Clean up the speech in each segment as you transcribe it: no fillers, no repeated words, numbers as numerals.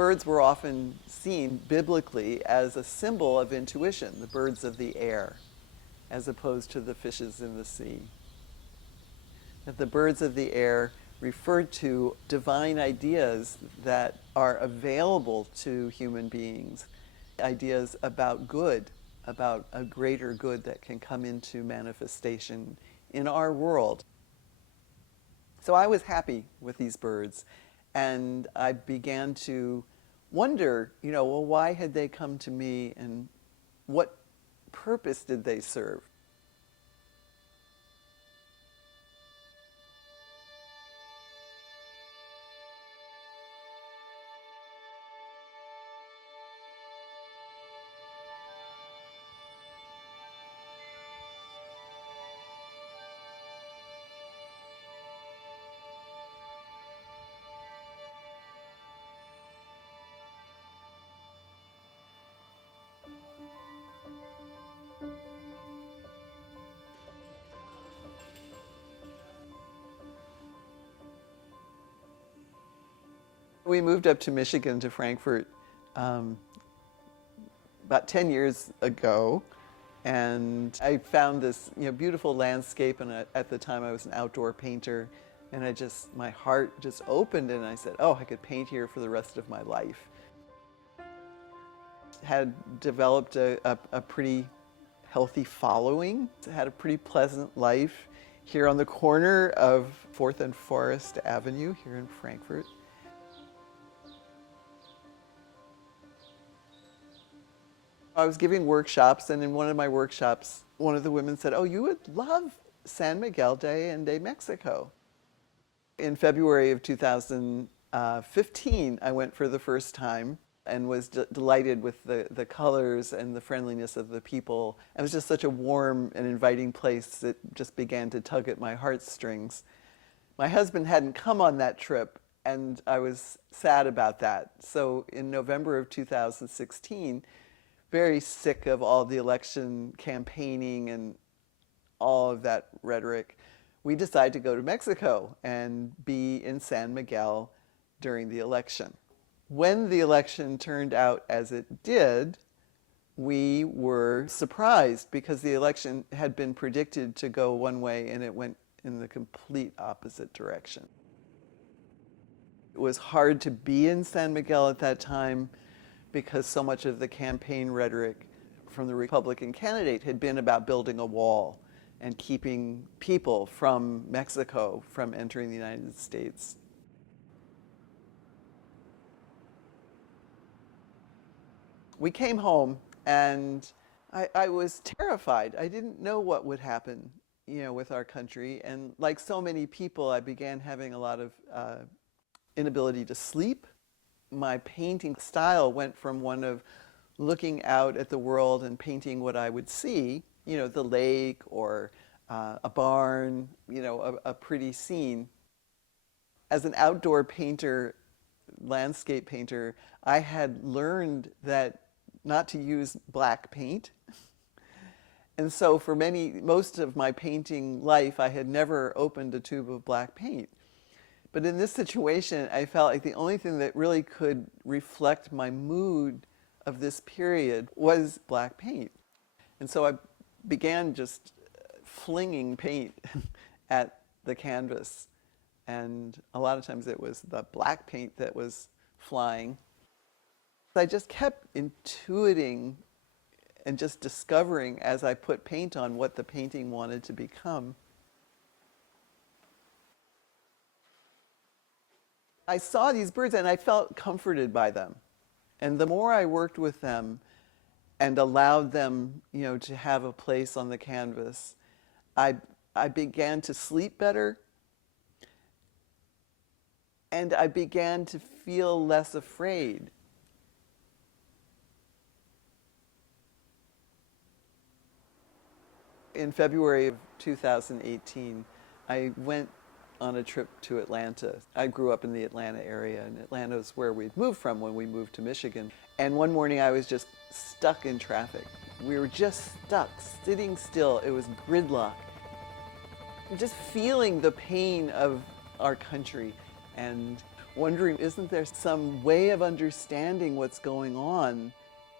Birds were often seen biblically as a symbol of intuition, the birds of the air, as opposed to the fishes in the sea. That the birds of the air referred to divine ideas that are available to human beings, ideas about good, about a greater good that can come into manifestation in our world. So I was happy with these birds, and I began to wonder, well, why had they come to me and what purpose did they serve? We moved up to Michigan, to Frankfurt, um, about 10 years ago, and I found this beautiful landscape, and at the time I was an outdoor painter, and my heart just opened, and I said, oh, I could paint here for the rest of my life. Had developed a pretty healthy following, had a pretty pleasant life here on the corner of 4th and Forest Avenue here in Frankfurt. I was giving workshops, and in one of my workshops, one of the women said, oh, you would love San Miguel Day in Mexico. In February of 2015, I went for the first time and was delighted with the colors and the friendliness of the people. It was just such a warm and inviting place that just began to tug at my heartstrings. My husband hadn't come on that trip, and I was sad about that. So in November of 2016, very sick of all the election campaigning and all of that rhetoric, we decided to go to Mexico and be in San Miguel during the election. When the election turned out as it did, we were surprised because the election had been predicted to go one way and it went in the complete opposite direction. It was hard to be in San Miguel at that time because so much of the campaign rhetoric from the Republican candidate had been about building a wall and keeping people from Mexico from entering the United States. We came home, and I was terrified. I didn't know what would happen, with our country. And like so many people, I began having a lot of inability to sleep. My painting style went from one of looking out at the world and painting what I would see, the lake or a barn, a pretty scene. As an outdoor painter, landscape painter, I had learned that not to use black paint. And so for most of my painting life, I had never opened a tube of black paint. But in this situation, I felt like the only thing that really could reflect my mood of this period was black paint. And so I began just flinging paint at the canvas. And a lot of times it was the black paint that was flying. I just kept intuiting and just discovering as I put paint on what the painting wanted to become. I saw these birds and I felt comforted by them. And the more I worked with them and allowed them, to have a place on the canvas, I began to sleep better, and I began to feel less afraid. In February of 2018, I went on a trip to Atlanta. I grew up in the Atlanta area, and Atlanta is where we'd moved from when we moved to Michigan. And one morning I was just stuck in traffic. We were just stuck, sitting still. It was gridlock. Just feeling the pain of our country. And wondering, isn't there some way of understanding what's going on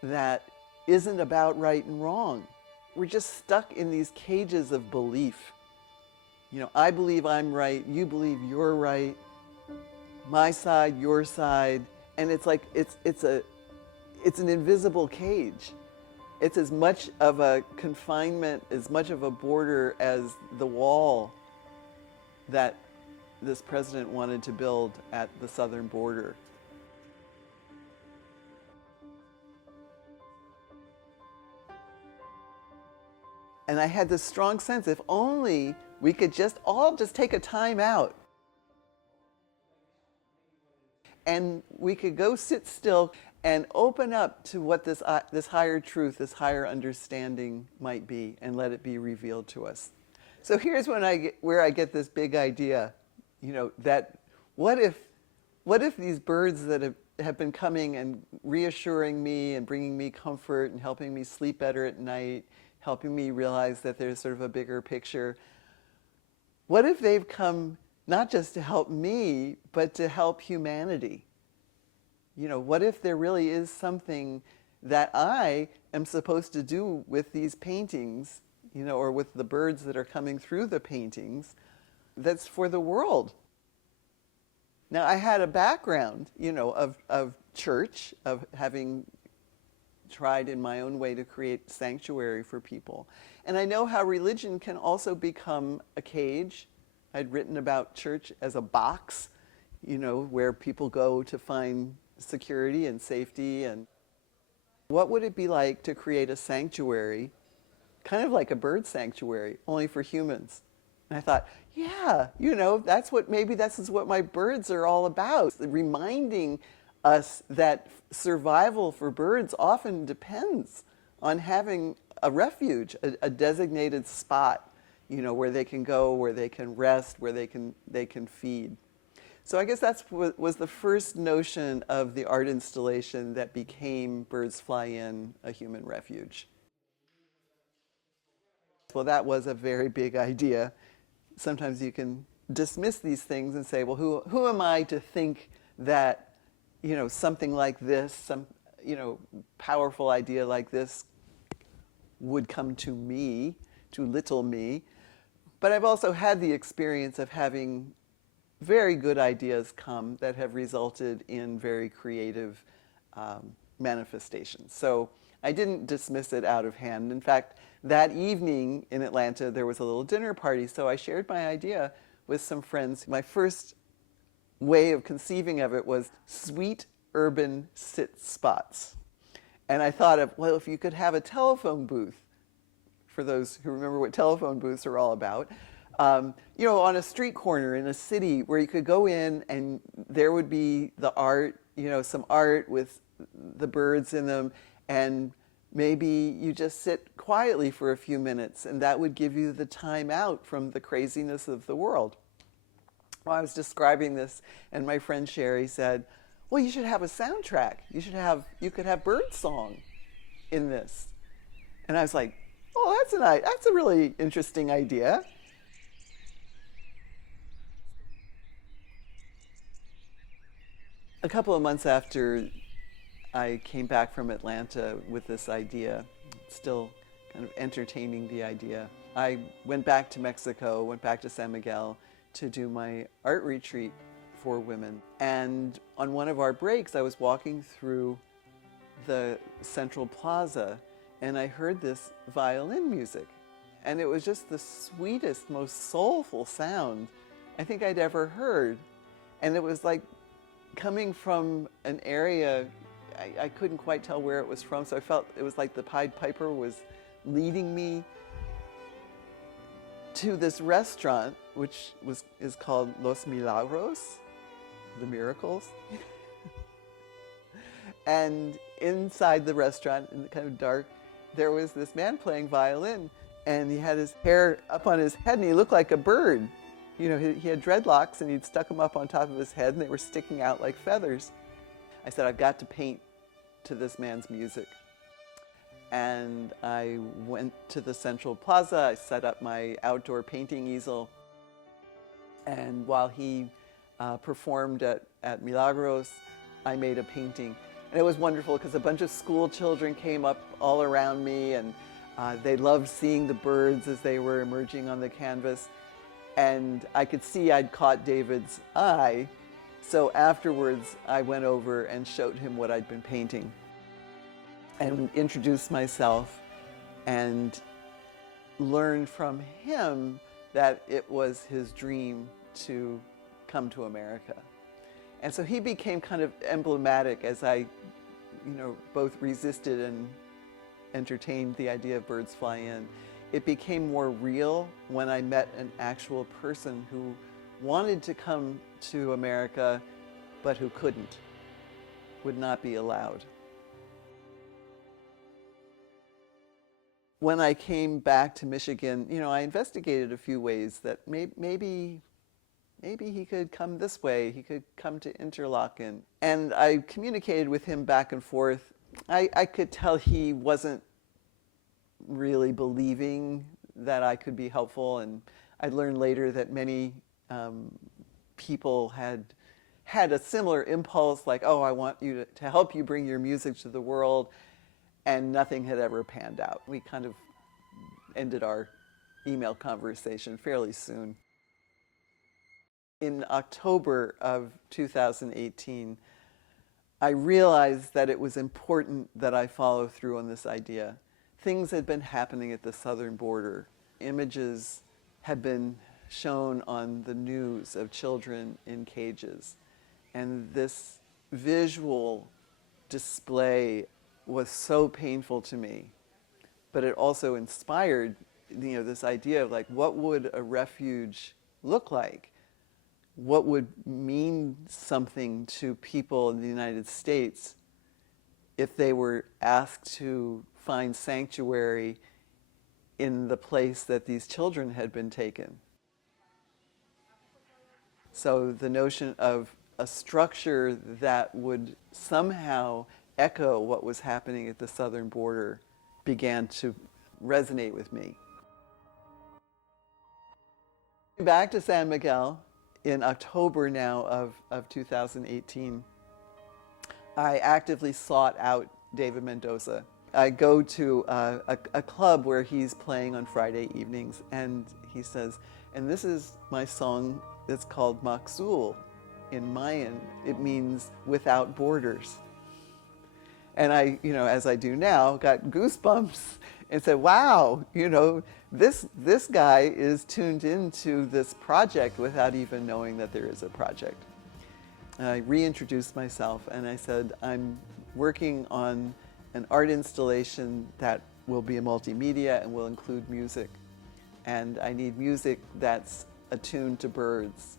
that isn't about right and wrong? We're just stuck in these cages of belief. You know, I believe I'm right, you believe you're right, my side, your side, and it's like it's an invisible cage. It's as much of a confinement, as much of a border as the wall that this president wanted to build at the southern border. And I had this strong sense, if only we could all just take a time out and we could go sit still and open up to what this higher truth, this higher understanding might be, and let it be revealed to us. So here's where I get this big idea, you know, that what if these birds that have been coming and reassuring me and bringing me comfort and helping me sleep better at night, helping me realize that there's sort of a bigger picture, what if they've come not just to help me, but to help humanity? You know, what if there really is something that I am supposed to do with these paintings, you know, or with the birds that are coming through the paintings, that's for the world? Now, I had a background, you know, of church, of having tried in my own way to create sanctuary for people. And I know how religion can also become a cage. I'd written about church as a box, you know, where people go to find security and safety. And what would it be like to create a sanctuary, kind of like a bird sanctuary, only for humans? And I thought, yeah, you know, maybe this is what my birds are all about, reminding us that survival for birds often depends on having a refuge, a designated spot, you know, where they can go, where they can rest, where they can feed. So I guess that was the first notion of the art installation that became Birds Fly In, a Human Refuge. Well, that was a very big idea. Sometimes you can dismiss these things and say, well, who am I to think that, you know, something like this, some, you know, powerful idea like this would come to me, to little me. But I've also had the experience of having very good ideas come that have resulted in very creative manifestations. So I didn't dismiss it out of hand. In fact, that evening in Atlanta, there was a little dinner party, so I shared my idea with some friends. My first way of conceiving of it was sweet urban sit spots. And I thought of, well, if you could have a telephone booth, for those who remember what telephone booths are all about, you know, on a street corner in a city where you could go in and there would be the art, you know, some art with the birds in them, and maybe you just sit quietly for a few minutes, and that would give you the time out from the craziness of the world. Well, I was describing this, and my friend Sherry said, well, you should have a soundtrack. You could have bird song in this. And I was like, oh, that's a really interesting idea. A couple of months after I came back from Atlanta with this idea, still kind of entertaining the idea, I went back to Mexico, went back to San Miguel to do my art retreat for women. And on one of our breaks, I was walking through the Central Plaza, and I heard this violin music. And it was just the sweetest, most soulful sound I think I'd ever heard. And it was like coming from an area, I couldn't quite tell where it was from, so I felt it was like the Pied Piper was leading me to this restaurant, which is called Los Milagros, the Miracles. And inside the restaurant, in the kind of dark, there was this man playing violin, and he had his hair up on his head, and he looked like a bird. You know, he had dreadlocks, and he'd stuck them up on top of his head, and they were sticking out like feathers. I said, I've got to paint to this man's music. And I went to the Central Plaza, I set up my outdoor painting easel, and while he performed at Milagros, I made a painting. And it was wonderful because a bunch of school children came up all around me, and they loved seeing the birds as they were emerging on the canvas. And I could see I'd caught David's eye. So afterwards, I went over and showed him what I'd been painting and introduced myself and learned from him that it was his dream to come to America. And so he became kind of emblematic as I, both resisted and entertained the idea of birds fly in. It became more real when I met an actual person who wanted to come to America, but who couldn't, would not be allowed. When I came back to Michigan, I investigated a few ways that maybe he could come this way, he could come to Interlaken. And I communicated with him back and forth. I could tell he wasn't really believing that I could be helpful, and I learned later that many people had a similar impulse, like, oh, I want you to help you bring your music to the world, and nothing had ever panned out. We kind of ended our email conversation fairly soon. In October of 2018, I realized that it was important that I follow through on this idea. Things had been happening at the southern border. Images had been shown on the news of children in cages. And this visual display was so painful to me. But it also inspired, this idea of, like, what would a refuge look like? What would mean something to people in the United States if they were asked to find sanctuary in the place that these children had been taken? So the notion of a structure that would somehow echo what was happening at the southern border began to resonate with me. Back to San Miguel in October now of 2018, I actively sought out David Mendoza. I go to a club where he's playing on Friday evenings, and he says, and this is my song that's called Maxul. In Mayan, it means without borders. And I, as I do now, got goosebumps and said, wow, this guy is tuned into this project without even knowing that there is a project. And I reintroduced myself and I said, I'm working on an art installation that will be a multimedia and will include music. And I need music that's attuned to birds.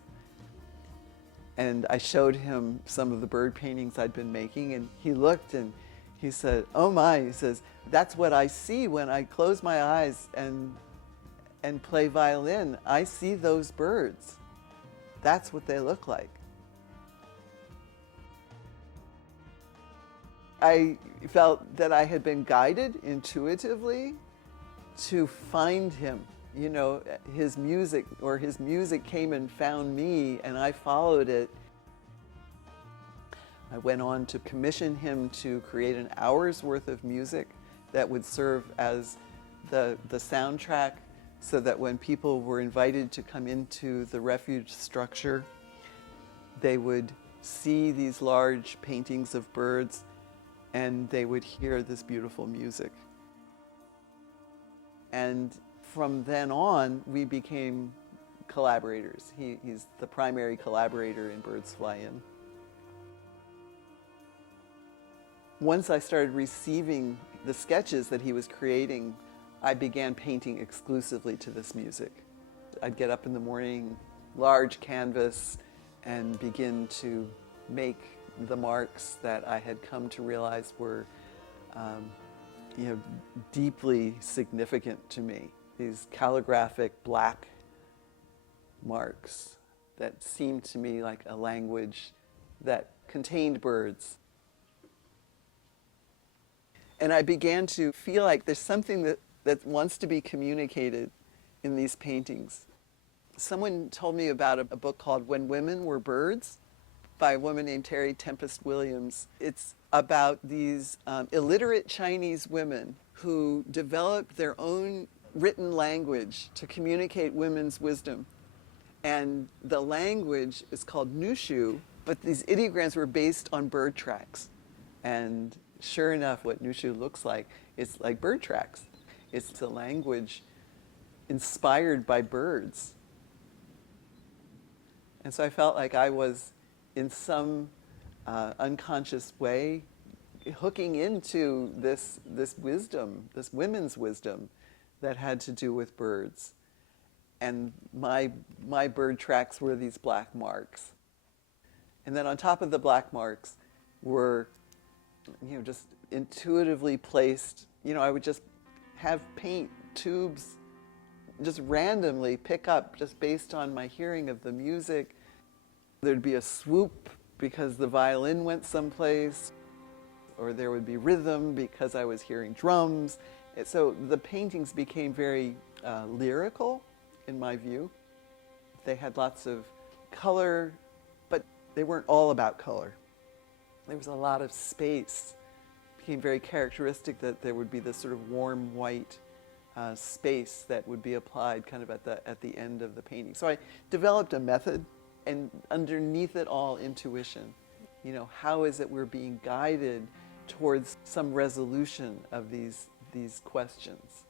And I showed him some of the bird paintings I'd been making, and he looked and he said, oh my, he says, that's what I see when I close my eyes and play violin. I see those birds. That's what they look like. I felt that I had been guided intuitively to find him. His music came and found me, and I followed it. I went on to commission him to create an hour's worth of music that would serve as the soundtrack, so that when people were invited to come into the refuge structure, they would see these large paintings of birds and they would hear this beautiful music. And from then on, we became collaborators. He's the primary collaborator in Birds Fly In. Once I started receiving the sketches that he was creating, I began painting exclusively to this music. I'd get up in the morning, large canvas, and begin to make the marks that I had come to realize were deeply significant to me. These calligraphic black marks that seemed to me like a language that contained birds. And I began to feel like there's something that wants to be communicated in these paintings. Someone told me about a book called When Women Were Birds by a woman named Terry Tempest Williams. It's about these illiterate Chinese women who developed their own written language to communicate women's wisdom. And the language is called Nushu, but these ideograms were based on bird tracks. And sure enough, what Nushu looks like is like bird tracks. It's a language inspired by birds. And so I felt like I was, in some unconscious way, hooking into this wisdom, this women's wisdom that had to do with birds. And my bird tracks were these black marks. And then on top of the black marks were, just intuitively placed, I would just have paint tubes just randomly pick up just based on my hearing of the music. There'd be a swoop because the violin went someplace, or there would be rhythm because I was hearing drums. So the paintings became very lyrical, in my view. They had lots of color, but they weren't all about color. There was a lot of space. It became very characteristic that there would be this sort of warm white space that would be applied kind of at the end of the painting. So I developed a method, and underneath it all, intuition. How is it we're being guided towards some resolution of these questions?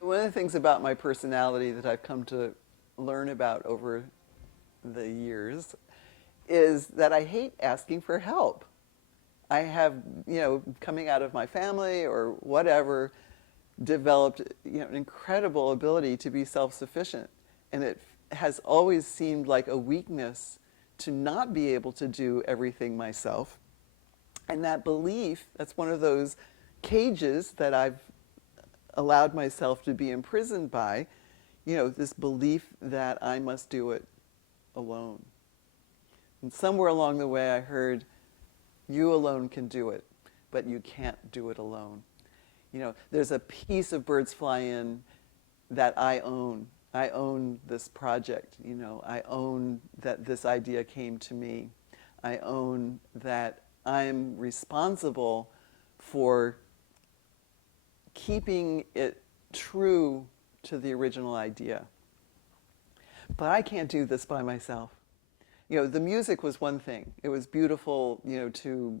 One of the things about my personality that I've come to learn about over the years is that I hate asking for help. I have, coming out of my family or whatever, developed an incredible ability to be self-sufficient. And it has always seemed like a weakness to not be able to do everything myself. And that belief, that's one of those cages that I've allowed myself to be imprisoned by, this belief that I must do it alone. And somewhere along the way I heard, you alone can do it, but you can't do it alone. There's a piece of Birds Fly In that I own. I own this project. I own that this idea came to me. I own that I'm responsible for keeping it true to the original idea. But I can't do this by myself. The music was one thing. It was beautiful, to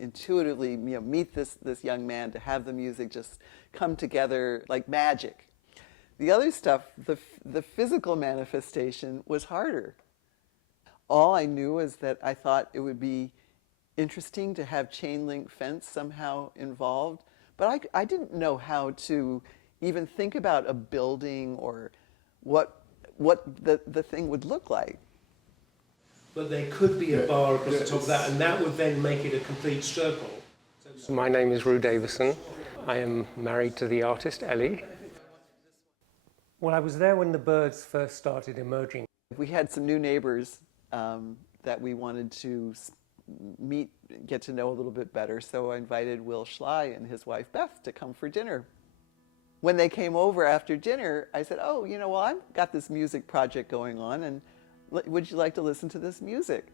intuitively, meet this young man, to have the music just come together like magic. The other stuff, the physical manifestation, was harder. All I knew was that I thought it would be interesting to have chain link fence somehow involved, but I didn't know how to even think about a building or what the thing would look like. But there could be a bar across the top of that, and that would then make it a complete circle. My name is Rue Davison. I am married to the artist Ellie. Well, I was there when the birds first started emerging. We had some new neighbors that we wanted to meet, get to know a little bit better, so I invited Will Schley and his wife Beth to come for dinner. When they came over after dinner, I said, well, I've got this music project going on, and would you like to listen to this music?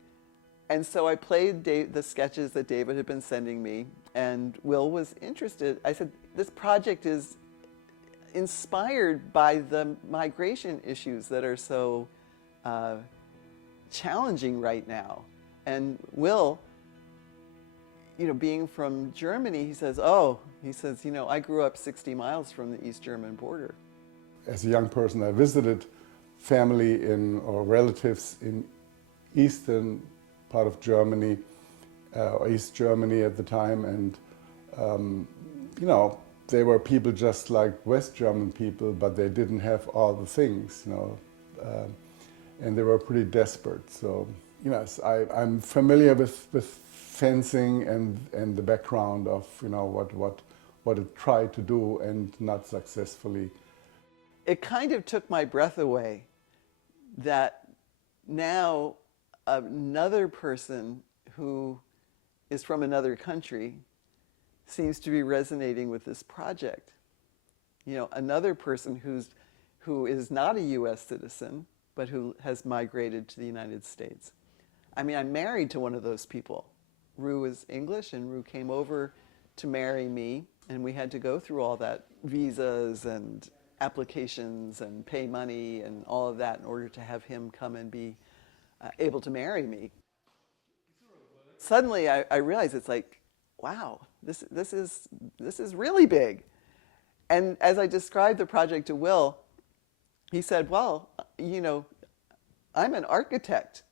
And so I played the sketches that David had been sending me, and Will was interested. I said, this project is inspired by the migration issues that are so challenging right now. And Will, being from Germany, he says, I grew up 60 miles from the East German border. As a young person, I visited family or relatives in eastern part of Germany, or East Germany at the time, and they were people just like West German people, but they didn't have all the things, and they were pretty desperate. So, yes, I'm familiar with fencing and the background of what it tried to do and not successfully. It kind of took my breath away that now another person who is from another country seems to be resonating with this project. You know, another person who is not a US citizen, but who has migrated to the United States. I mean, I'm married to one of those people. Rue is English, and Rue came over to marry me, and we had to go through all that visas and applications and pay money and all of that in order to have him come and be able to marry me. Suddenly I realized it's like, wow, this is really big. And as I described the project to Will, he said, well, you know, I'm an architect.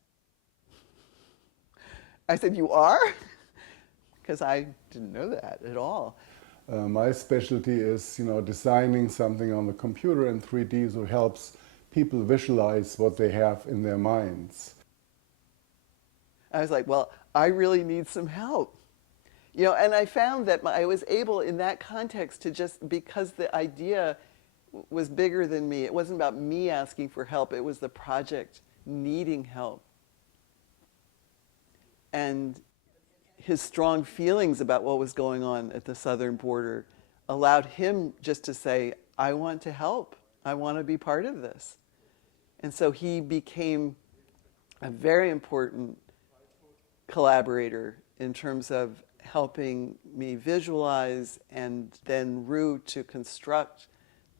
I said, you are? Because I didn't know that at all. My specialty is, you know, designing something on the computer in 3D, so it helps people visualize what they have in their minds. I was like, well, I really need some help. You know, and I found that I was able in that context to just, because the idea was bigger than me, it wasn't about me asking for help, it was the project needing help. And his strong feelings about what was going on at the southern border allowed him just to say, I want to help. I want to be part of this. And so he became a very important collaborator in terms of helping me visualize and then Rue to construct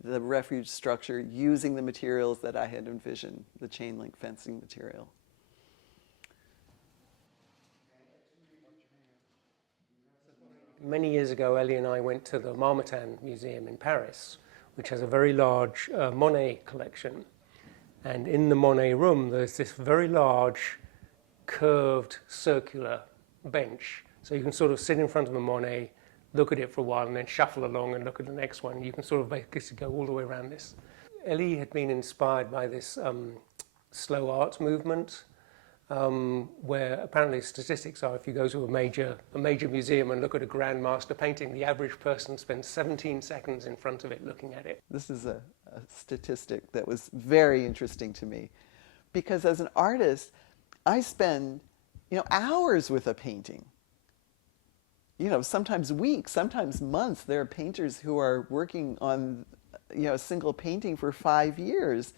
the refuge structure using the materials that I had envisioned, the chain link fencing material. Many years ago, Ellie and I went to the Marmottan Museum in Paris, which has a very large Monet collection. And in the Monet room, there's this very large, curved, circular bench. So you can sort of sit in front of a Monet, look at it for a while, and then shuffle along and look at the next one. You can sort of basically go all the way around this. Ellie had been inspired by this slow art movement, where apparently statistics are if you go to a major museum and look at a grand master painting, the average person spends 17 seconds in front of it looking at it. This is a statistic that was very interesting to me, because as an artist, I spend, you know, hours with a painting. You know, sometimes weeks, sometimes months. There are painters who are working on, you know, a single painting for 5 years.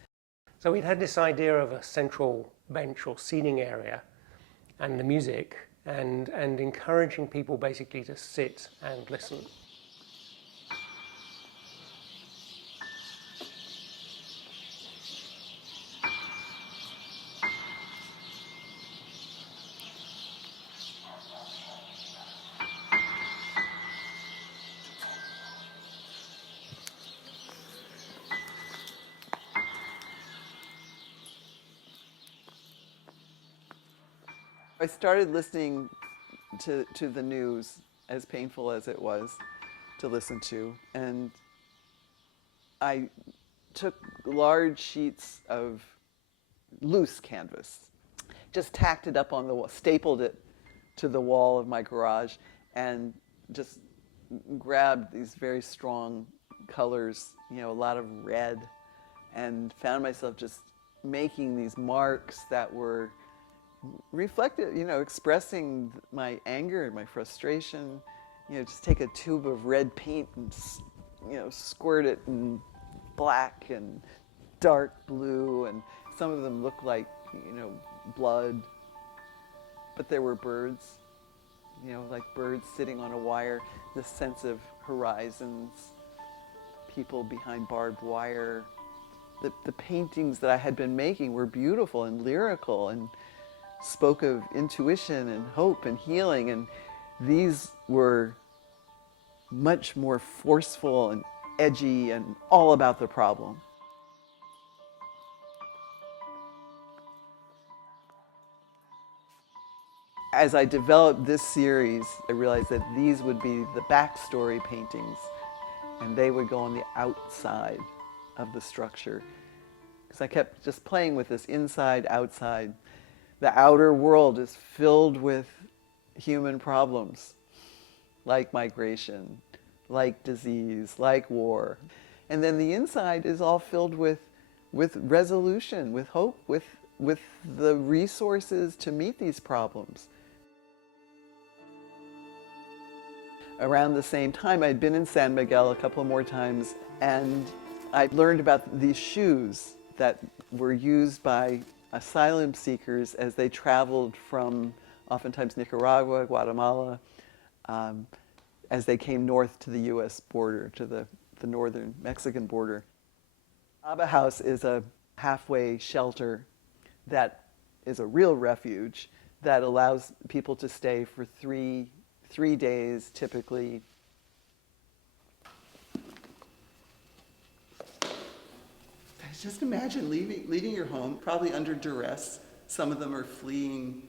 So we'd had this idea of a central bench or seating area and the music and encouraging people basically to sit and listen. I started listening to the news, as painful as it was to listen to, and I took large sheets of loose canvas, just tacked it up on the wall, stapled it to the wall of my garage, and just grabbed these very strong colors, you know, a lot of red, and found myself just making these marks that were reflected, you know, expressing my anger and my frustration. You know, just take a tube of red paint and, you know, squirt it in black and dark blue, and some of them look like, you know, blood, but there were birds, you know, like birds sitting on a wire, this sense of horizons, people behind barbed wire. The paintings that I had been making were beautiful and lyrical and spoke of intuition and hope and healing, and these were much more forceful and edgy and all about the problem. As I developed this series, I realized that these would be the backstory paintings, and they would go on the outside of the structure. Because I kept just playing with this inside, outside. The outer world is filled with human problems, like migration, like disease, like war. And then the inside is all filled with resolution, with hope, with the resources to meet these problems. Around the same time, I'd been in San Miguel a couple more times, and I learned about these shoes that were used by asylum seekers as they traveled from oftentimes Nicaragua, Guatemala, as they came north to the U.S. border, to the northern Mexican border. Abba House is a halfway shelter that is a real refuge that allows people to stay for three days typically. Just imagine leaving your home, probably under duress. Some of them are fleeing,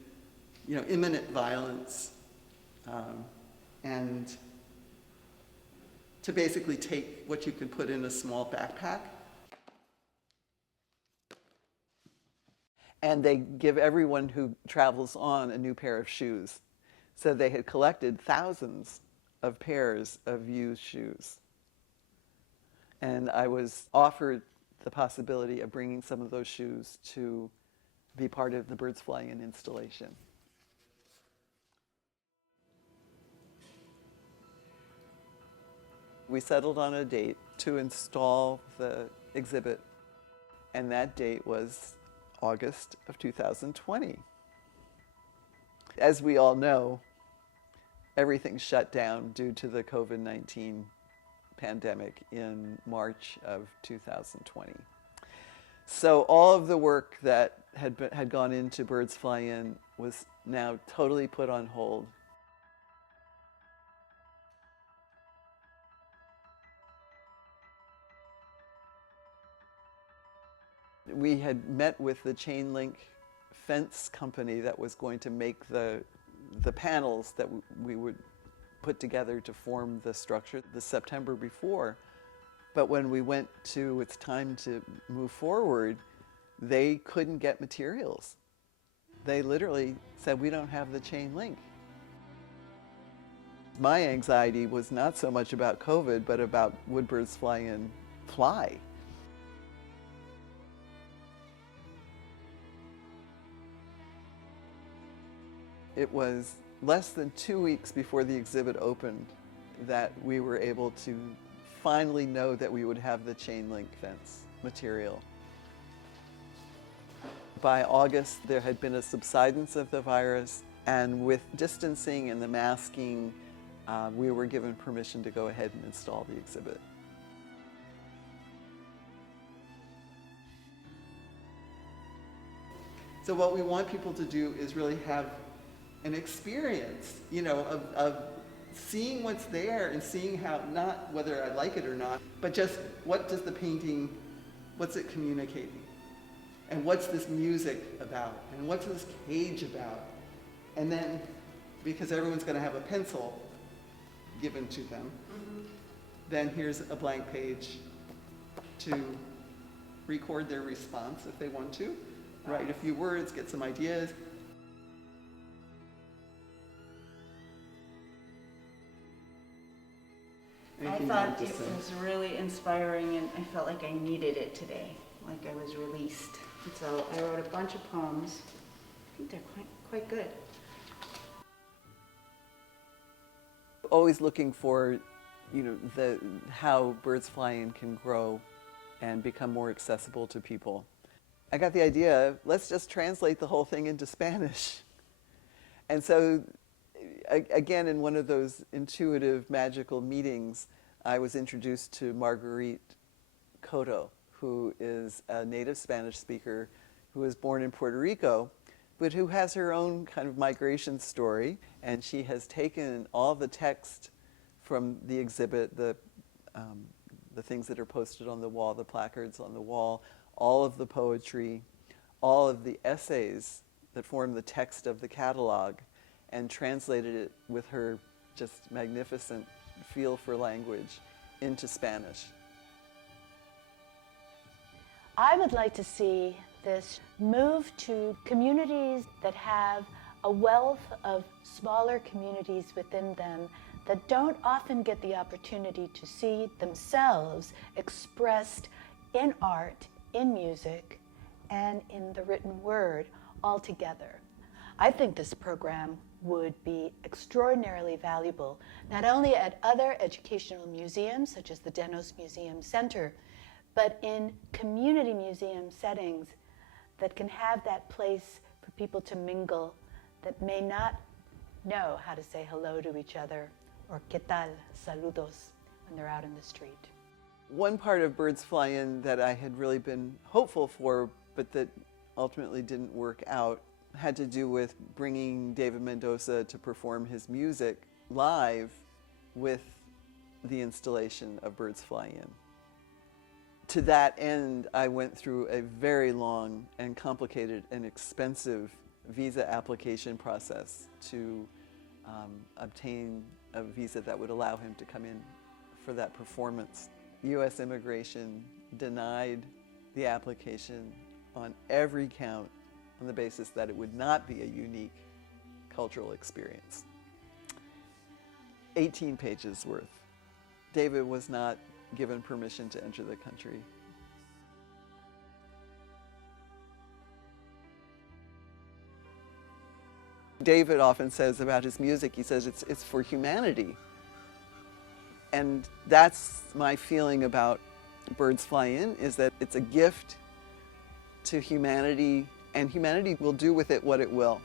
imminent violence, and to basically take what you can put in a small backpack. And they give everyone who travels on a new pair of shoes. So they had collected thousands of pairs of used shoes. And I was offered the possibility of bringing some of those shoes to be part of the Birds Flying In installation. We settled on a date to install the exhibit, and that date was August of 2020. As we all know, everything shut down due to the COVID-19 pandemic in March of 2020. So all of the work that had gone into Birds Fly In was now totally put on hold. We had met with the chain link fence company that was going to make the panels that we would put together to form the structure the September before. But when we went to it's time to move forward, they couldn't get materials. They literally said, we don't have the chain link. My anxiety was not so much about COVID, but about would Birds Fly In fly? It was less than 2 weeks before the exhibit opened that we were able to finally know that we would have the chain link fence material. By August, there had been a subsidence of the virus, and with distancing and the masking, we were given permission to go ahead and install the exhibit. So what we want people to do is really have an experience, of seeing what's there and seeing how, not whether I like it or not, but just what does the painting, what's it communicating? And what's this music about? And what's this cage about? And then, because everyone's going to have a pencil given to them, then here's a blank page to record their response if they want to, write a few words, get some ideas. I thought it was really inspiring, and I felt like I needed it today, like I was released. And so I wrote a bunch of poems. I think they're quite good. Always looking for, how Birds Fly In can grow and become more accessible to people. I got the idea, let's just translate the whole thing into Spanish. And so, again, in one of those intuitive, magical meetings, I was introduced to Marguerite Cotto, who is a native Spanish speaker who was born in Puerto Rico, but who has her own kind of migration story. And she has taken all the text from the exhibit, the things that are posted on the wall, the placards on the wall, all of the poetry, all of the essays that form the text of the catalog, and translated it with her just magnificent feel for language into Spanish. I would like to see this move to communities that have a wealth of smaller communities within them that don't often get the opportunity to see themselves expressed in art, in music, and in the written word all together. I think this program would be extraordinarily valuable, not only at other educational museums, such as the Denos Museum Center, but in community museum settings that can have that place for people to mingle that may not know how to say hello to each other or ¿qué tal? Saludos when they're out in the street. One part of Birds Fly In that I had really been hopeful for, but that ultimately didn't work out, had to do with bringing David Mendoza to perform his music live with the installation of Birds Fly In. To that end, I went through a very long and complicated and expensive visa application process to obtain a visa that would allow him to come in for that performance. U.S. Immigration denied the application on every count on the basis that it would not be a unique cultural experience. 18 pages worth. David was not given permission to enter the country. David often says about his music, he says it's for humanity. And that's my feeling about Birds Fly In, is that it's a gift to humanity, and humanity will do with it what it will.